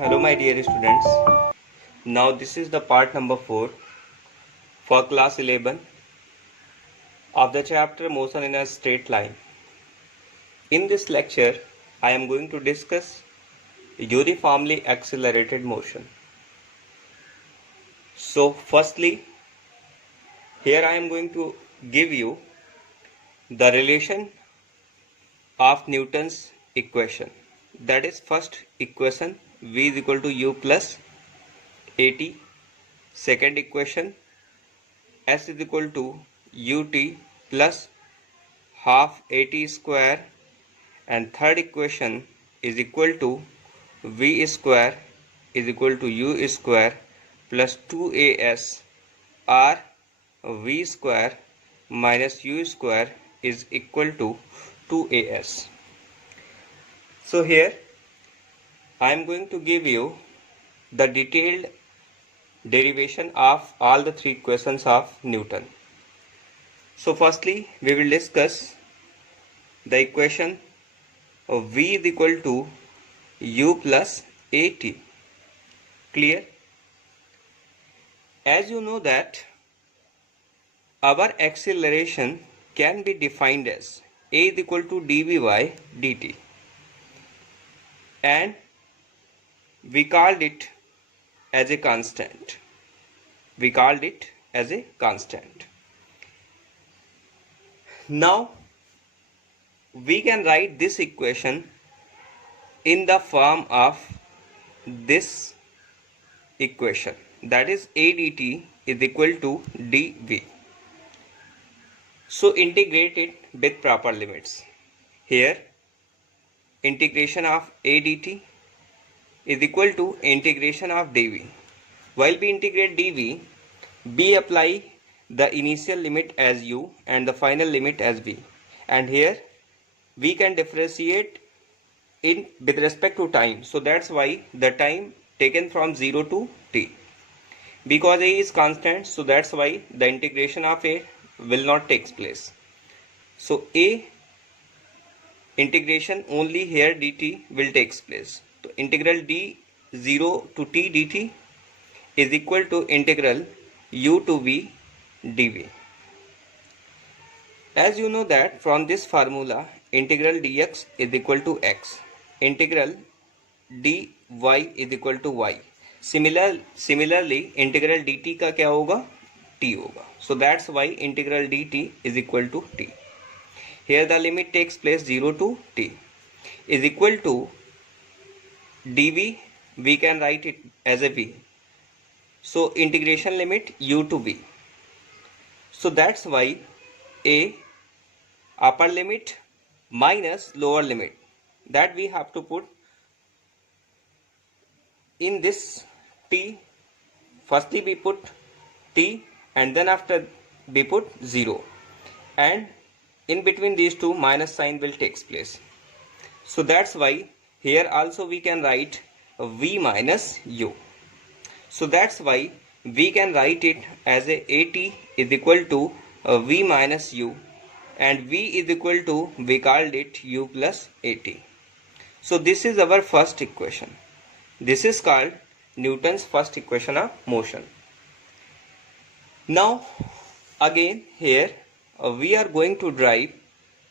Hello my dear students. Now this is the part number 4 for class 11 of the chapter Motion in a Straight Line. In this lecture I am going to discuss uniformly accelerated motion. So firstly here I am going to give you the relation of Newton's equation. That is first equation v is equal to u plus at. Second equation s is equal to ut plus half at square, and third equation is equal to v square is equal to u square plus 2as, or v square minus u square is equal to 2as. So here I am going to give you the detailed derivation of all the three equations of Newton. So firstly we will discuss the equation of v is equal to u plus at. Clear? As you know that our acceleration can be defined as a is equal to dv by dt, and we called it as a constant. Now we can write this equation in the form of this equation, that is a dt is equal to dv. So integrate it with proper limits. Here integration of a dt is equal to integration of dv. While we integrate dv, we apply the initial limit as u and the final limit as v, and here we can differentiate in with respect to time. So that's why the time taken from 0 to t. Because a is constant, so that's why the integration of a will not take place. So a integration only here dt will take place. So integral d 0 to t dt is equal to integral u to v dv. As you know that from this formula integral dx is equal to x, integral dy is equal to y. Similarly integral dt का क्या होगा? t होगा. So that's why integral dt is equal to t. Here the limit takes place 0 to t is equal to dv. We can write it as a v. So integration limit u to v. So that's why a upper limit minus lower limit, that we have to put in this t. Firstly we put t and then after we put 0, and in between these two minus sign will take place. So that's why here also we can write v minus u. So that's why we can write it as a at is equal to v minus u, and v is equal to, we called it u plus at. So this is our first equation. This is called Newton's first equation of motion. Now again here we are going to derive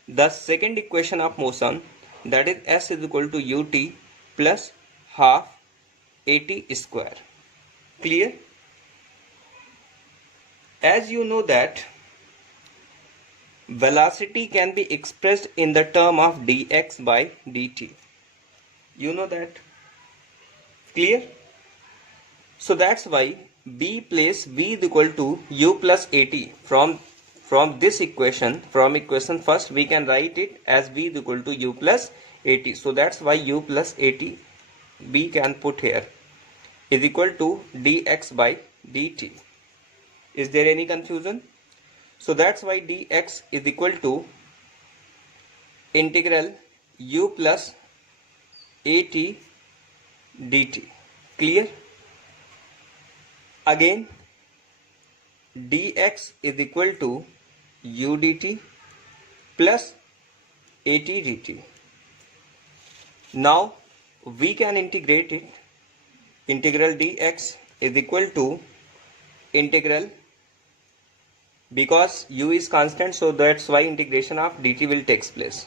the second equation of motion, that is s is equal to ut plus half at square. Clear? As you know that velocity can be expressed in the term of dx by dt. You know that? Clear? So that's why we place v is equal to u plus at. From this equation, from equation first, we can write it as v is equal to u plus at. So that's why u plus at we can put here is equal to dx by dt. Is there any confusion? So that's why dx is equal to integral u plus at dt. Clear? Again dx is equal to u dt plus at dt. Now we can integrate it integral dx is equal to integral, because u is constant, so that's why integration of dt will takes place.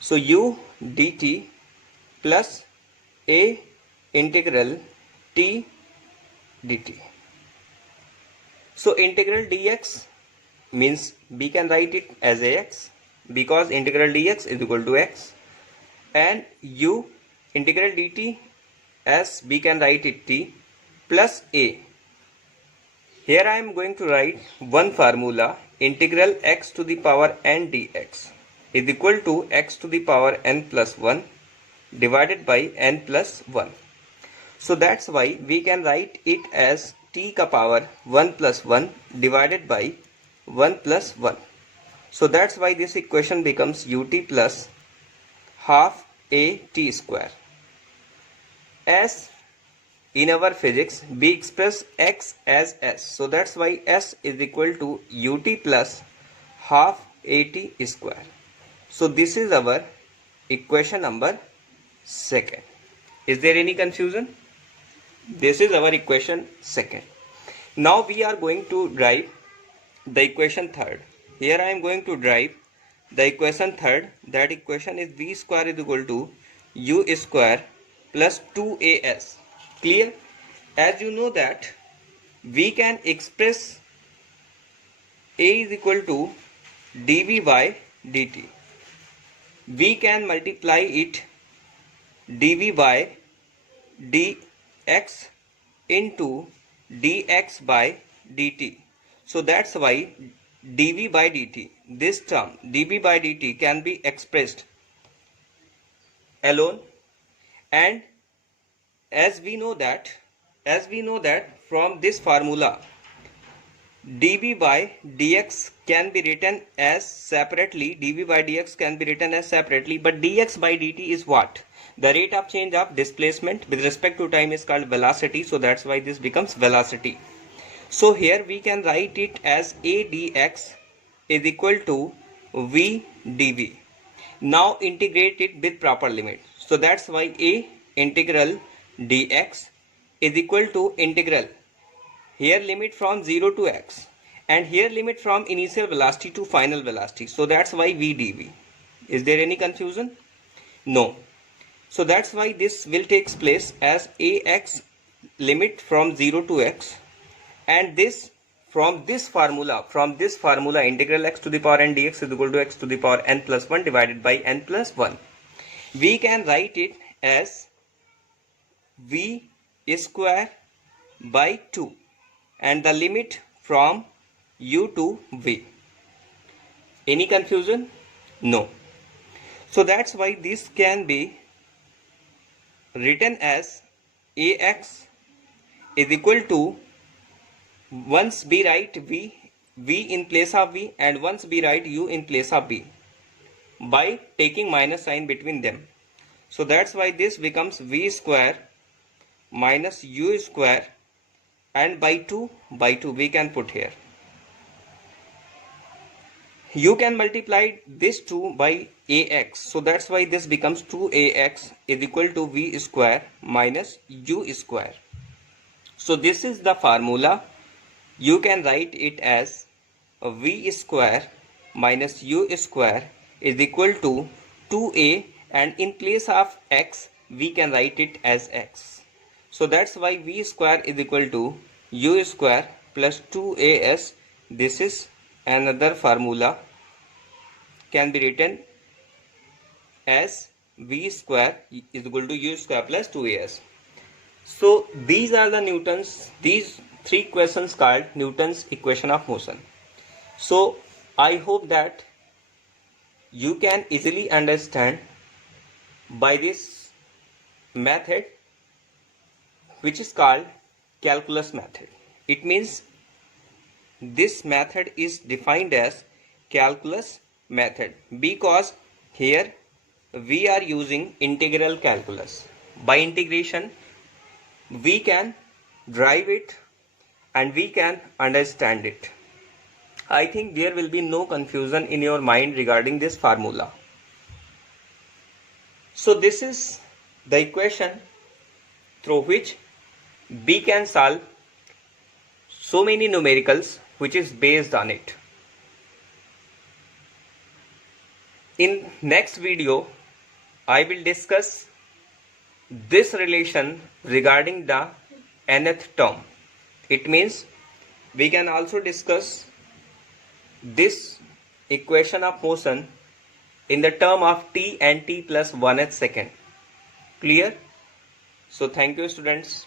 So u dt plus a integral t dt. So integral dx means we can write it as ax, because integral dx is equal to x, and u integral dt as we can write it t plus a. Here I am going to write one formula, integral x to the power n dx is equal to x to the power n plus 1 divided by n plus 1. So that's why we can write it as t ka power 1 plus 1 divided by 1 plus 1. So that's why this equation becomes ut plus half a t square. As in our physics we express x as s, so that's why s is equal to ut plus half at square. So this is our equation number 2. Is there any confusion? This is our equation 2. Now we are going to derive the equation 3rd. Here I am going to derive the equation 3rd. That equation is v square is equal to u square plus 2as. Clear? As you know that we can express a is equal to dv by dt. We can multiply it dv by dx into dx by dt. So that's why dv by dt, this term dv by dt can be expressed alone, and as we know that from this formula dv by dx can be written as separately, but dx by dt is what? The rate of change of displacement with respect to time is called velocity, so that's why this becomes velocity. So here we can write it as a dx is equal to v dv. Now integrate it with proper limit. So that's why a integral dx is equal to integral, here limit from 0 to x, and here limit from initial velocity to final velocity. So that's why v dv. Is there any confusion? No. So that's why this will takes place as ax limit from 0 to x, and this from this formula integral x to the power n dx is equal to x to the power n plus 1 divided by n plus 1. We can write it as v square by 2, and the limit from u to v. Any confusion? No. So that's why this can be written as ax is equal to, once we write v in place of v, and once we write u in place of v by taking minus sign between them. So that's why this becomes v square minus u square, and by 2 we can put here. You can multiply this 2 by ax, so that's why this becomes 2ax is equal to v square minus u square. So this is the formula. You can write it as v square minus u square is equal to 2a, and in place of x we can write it as x. So that's why v square is equal to u square plus 2as. This is another formula, can be written as v square is equal to u square plus 2as. So these are the these 3 questions called Newton's equation of motion. So I hope that you can easily understand by this method, which is called calculus method. It means this method is defined as calculus method because here we are using integral calculus. By integration we can derive it and we can understand it. I think there will be no confusion in your mind regarding this formula. So this is the equation through which B can solve so many numericals which is based on it. In next video, I will discuss this relation regarding the nth term. It means we can also discuss this equation of motion in the term of t and t plus 1th second. Clear? So thank you students.